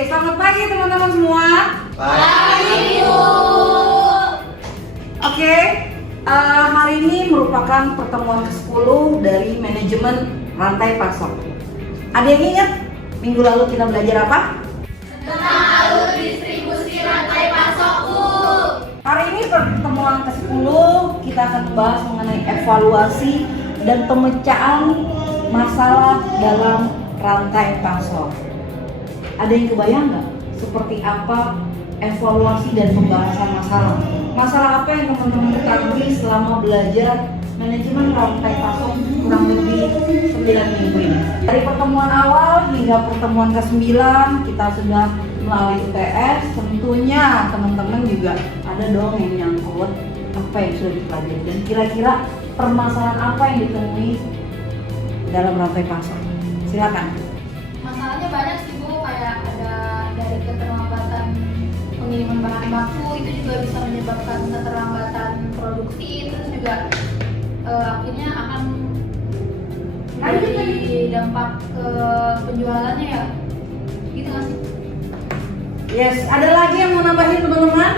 Oke, selamat pagi teman-teman semua. Pagi, Bu. Oke, hari ini merupakan pertemuan ke-10 dari manajemen rantai pasok. Ada yang ingat minggu lalu kita belajar apa? Tentang alur distribusi rantai pasok, Bu. Hari ini pertemuan ke-10 kita akan membahas mengenai evaluasi dan pemecahan masalah dalam rantai pasok. Ada yang kebayang nggak seperti apa evaluasi dan pembahasan masalah? Masalah apa yang teman-teman ketahui selama belajar manajemen rantai pasok kurang lebih 9 minggu ini? Dari pertemuan awal hingga pertemuan ke-9 kita sudah melalui UTS. Tentunya teman-teman juga ada dong yang nyangkut apa yang sudah dipelajari dan kira-kira permasalahan apa yang ditemui dalam rantai pasok. Silakan. Masalahnya banyak sih, Bu. Kayak ada dari keterlambatan pengiriman bahan baku, itu juga bisa menyebabkan keterlambatan produksi, terus juga akhirnya akan jadi dampak ke penjualannya ya. Gitu nggak sih? Yes, ada lagi yang mau nambahin teman-teman?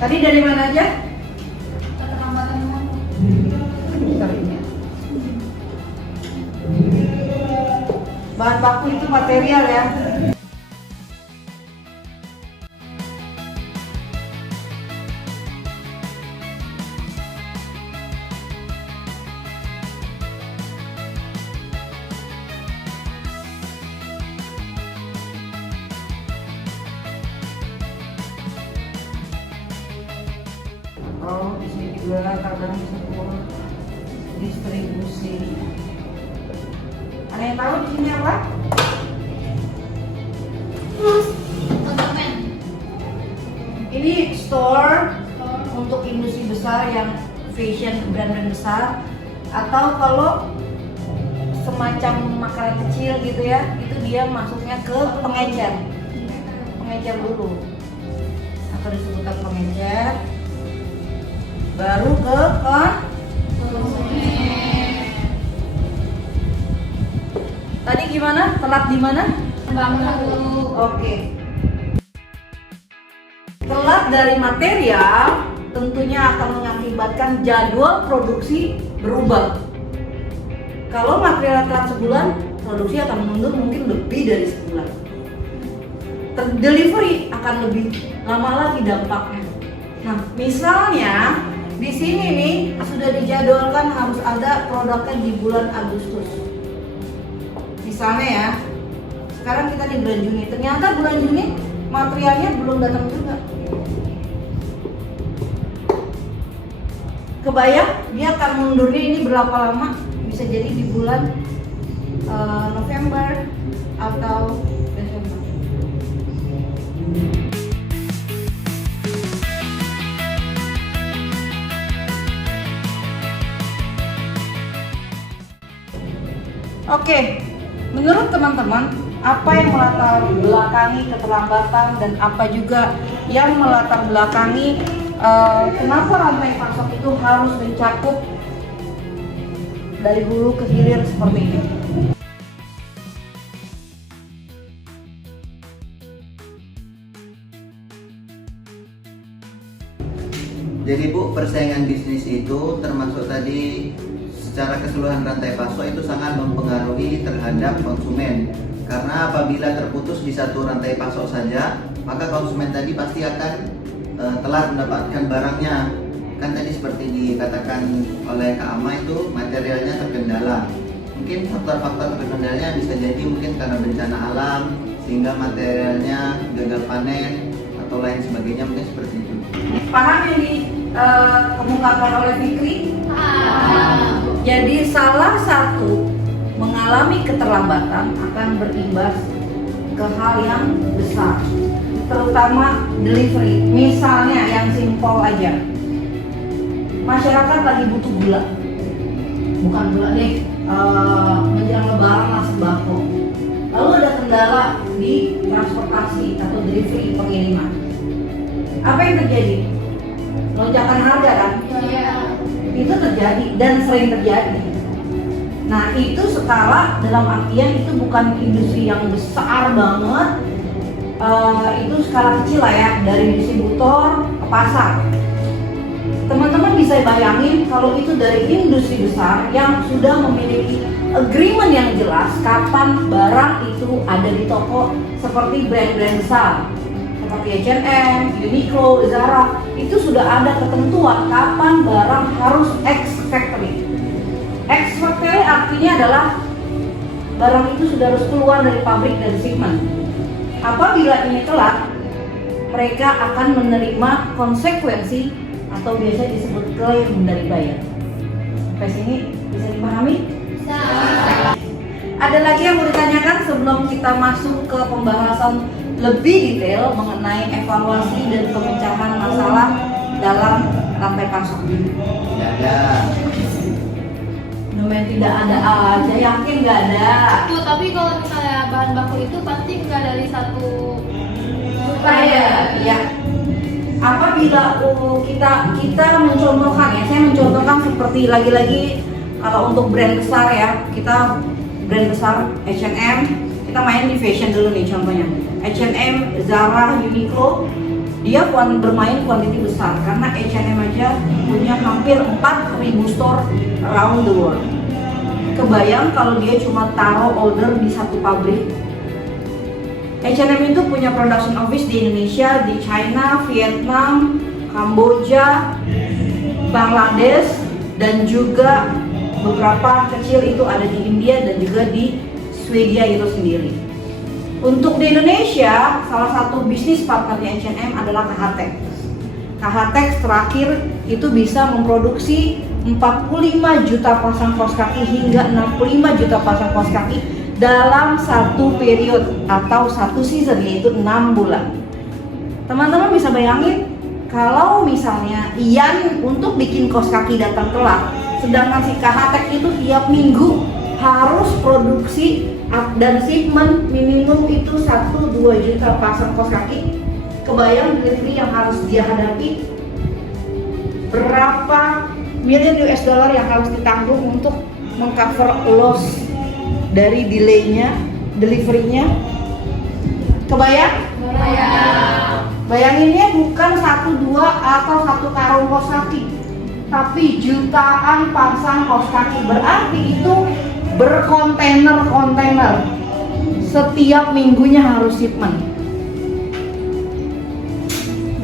Tadi dari mana aja? Keterlambatan bahan. Bahan baku itu material ya. Oh, di sini juga kadang disebut distribusi. Ada yang tahu di sini apa? Konsumen. Ini store untuk industri besar yang fashion brand-brand besar, atau kalau semacam makanan kecil gitu ya, itu dia masuknya ke pengecer dulu, atau disebutkan pengecer, baru ke Tadi gimana? Telat di mana? Baku. Oke. Telat dari material tentunya akan mengakibatkan jadwal produksi berubah. Kalau material telat sebulan, produksi akan mundur mungkin lebih dari sebulan. Delivery akan lebih lama lagi dampaknya. Nah, misalnya di sini nih sudah dijadwalkan harus ada produknya di bulan Agustus. Misalnya ya, sekarang kita di bulan Juni, ternyata bulan Juni materialnya belum datang juga. Kebayang dia akan mundurnya ini berapa lama? Bisa jadi di bulan November atau Desember. Oke, menurut teman-teman, apa yang melatar belakangi keterlambatan dan apa juga yang melatar belakangi kenapa rantai pasok itu harus mencakup dari hulu ke hilir seperti ini? Jadi Bu, persaingan bisnis itu termasuk tadi secara keseluruhan rantai pasok itu sangat mempengaruhi terhadap konsumen. Karena apabila terputus di satu rantai pasok saja, maka konsumen tadi pasti akan telat mendapatkan barangnya. Kan tadi seperti dikatakan oleh Kak Ama itu materialnya terkendala. Mungkin faktor-faktor terkendalanya bisa jadi mungkin karena bencana alam sehingga materialnya gagal panen atau lain sebagainya, mungkin seperti itu. Paham yang dikemukakan oleh Fikri? Jadi salah satu mengalami keterlambatan akan berimbas ke hal yang besar, terutama delivery. Misalnya yang simpel aja, masyarakat lagi butuh gula, bukan gula deh, menjelang lebaran lah sembako. Lalu ada kendala di transportasi atau delivery pengiriman. Apa yang terjadi? Lonjakan harga kan? Iya. Itu terjadi dan sering terjadi. Nah itu skala dalam artian itu bukan industri yang besar banget, itu skala kecil lah ya, dari distributor ke pasar. Teman-teman bisa bayangin kalau itu dari industri besar yang sudah memiliki agreement yang jelas kapan barang itu ada di toko, seperti brand-brand besar seperti H&M, Uniqlo, Zara, itu sudah ada ketentuan kapan barang harus ex-factory. Ex-factory artinya adalah barang itu sudah harus keluar dari pabrik dan shipment. Apabila ini telat, mereka akan menerima konsekuensi atau biasa disebut klaim dari buyer. Sampai sini bisa dipahami? Bisa. Ada lagi yang mau ditanyakan sebelum kita masuk ke pembahasan lebih detail mengenai evaluasi dan pemecahan masalah dalam rantai pasok? Tidak ada. Namanya tidak ada aja, yakin nggak ada? Tuh, tapi kalau misalnya bahan baku itu pasti nggak dari satu Supplier, ya. Apabila kita mencontohkan ya, saya mencontohkan seperti lagi-lagi kalau untuk brand besar ya, kita brand besar H&M, kita main di fashion dulu nih contohnya. H&M, Zara, Uniqlo, dia bermain kuantiti besar karena H&M aja punya hampir 4.000 store around the world. Kebayang kalau dia cuma taruh order di satu pabrik. H&M itu punya production office di Indonesia, di China, Vietnam, Kamboja, Bangladesh, dan juga beberapa kecil itu ada di India dan juga di Swedia itu sendiri. Untuk di Indonesia, salah satu bisnis partnernya H&M adalah KHTX. KHTX terakhir itu bisa memproduksi 45 juta pasang kaos kaki hingga 65 juta pasang kaos kaki dalam satu period atau satu season, yaitu 6 bulan. Teman-teman bisa bayangin kalau misalnya Ian untuk bikin kaos kaki datang telat, sedangkan si KHTX itu tiap minggu harus produksi dan shipment minimum itu 1-2 juta pasang kaos kaki. Kebayang delivery yang harus dia hadapi, berapa million US dollar yang harus ditanggung untuk mengcover loss dari delaynya, deliverynya. Kebayang? Bayanginnya bukan 1-2 atau 1 karung kaos kaki, tapi jutaan pasang kaos kaki. Berarti itu berkontainer-kontainer, setiap minggunya harus shipment,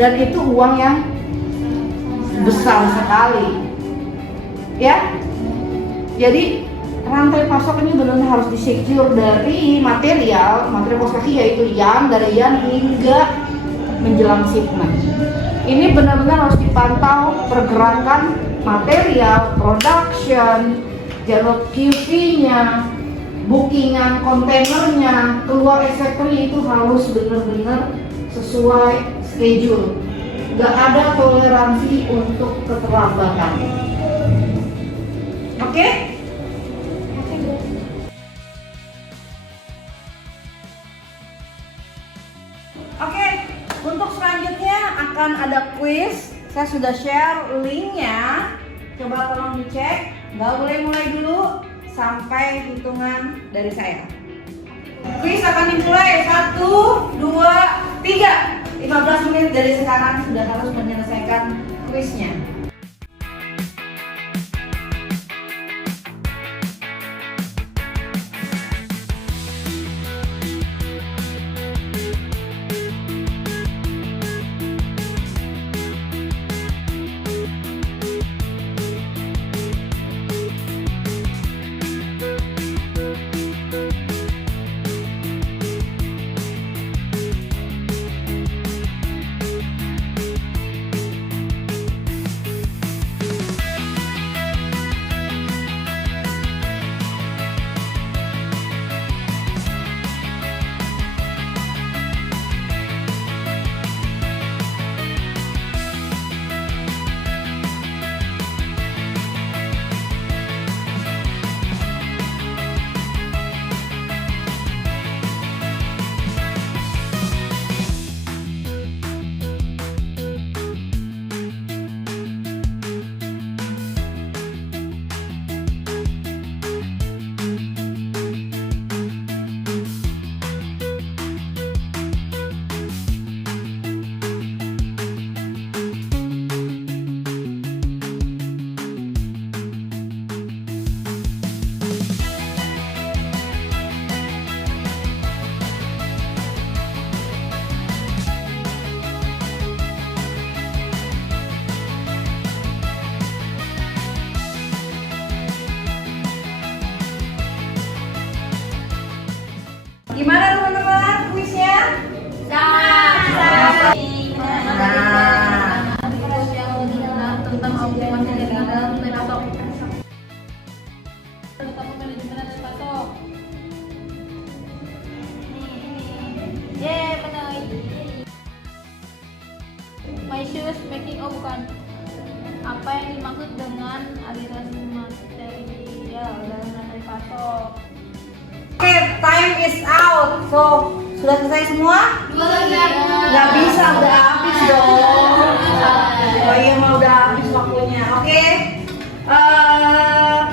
dan itu uang yang besar sekali ya. Jadi rantai pasok ini benar-benar harus disecure dari material kaos kaki, yaitu yarn, dari yarn hingga menjelang shipment. Ini benar-benar harus dipantau pergerakan material, production, jadwal QC-nya, bookingan kontainernya, keluar factory itu harus benar-benar sesuai schedule. Gak ada toleransi untuk keterlambatan. Oke? Oke, untuk selanjutnya akan ada quiz. Saya sudah share linknya. Coba tolong dicek. Nggak boleh mulai dulu sampai hitungan dari saya. Quiz akan dimulai 1, 2, 3. 15 menit dari sekarang sudah harus menyelesaikan quiznya. Gimana teman-teman kuisnya? Nah, Nah, tentang optimasi jaringan dan pasok. Terutama manajemen dan pasok. Yeay, benar. My shoes making, oh bukan. Apa yang dimaksud dengan aliran material dalam rantai pasok? oke, time is out. So, sudah selesai semua? Nggak bisa, udah habis dong. Oh iya, mau udah habis waktunya. Oke,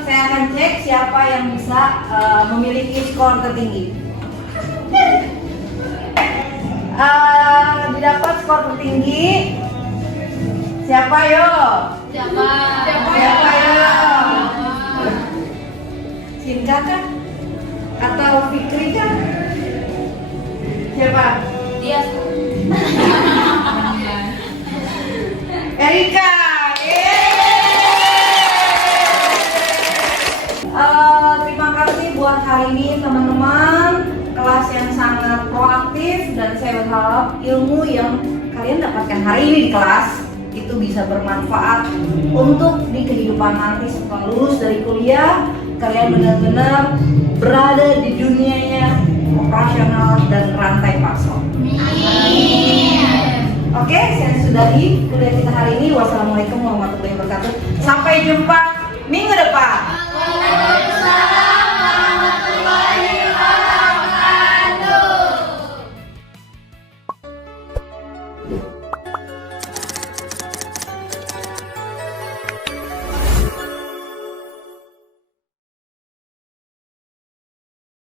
saya akan cek siapa yang bisa memiliki skor tertinggi. Didapat skor tertinggi. Siapa yo? Siapa? Siapa yo? Cinta kah? Atau Fikri kah? Siapa? Dia. Erika. Terima kasih buat hari ini teman-teman, kelas yang sangat proaktif, dan saya berharap ilmu yang kalian dapatkan hari ini di kelas itu bisa bermanfaat untuk di kehidupan nanti setelah lulus dari kuliah. Kalian benar-benar berada di dunianya operasional dan rantai pasok. Oke, saya sudahi kuliah kita hari ini. Wassalamualaikum warahmatullahi wabarakatuh. Sampai jumpa minggu depan.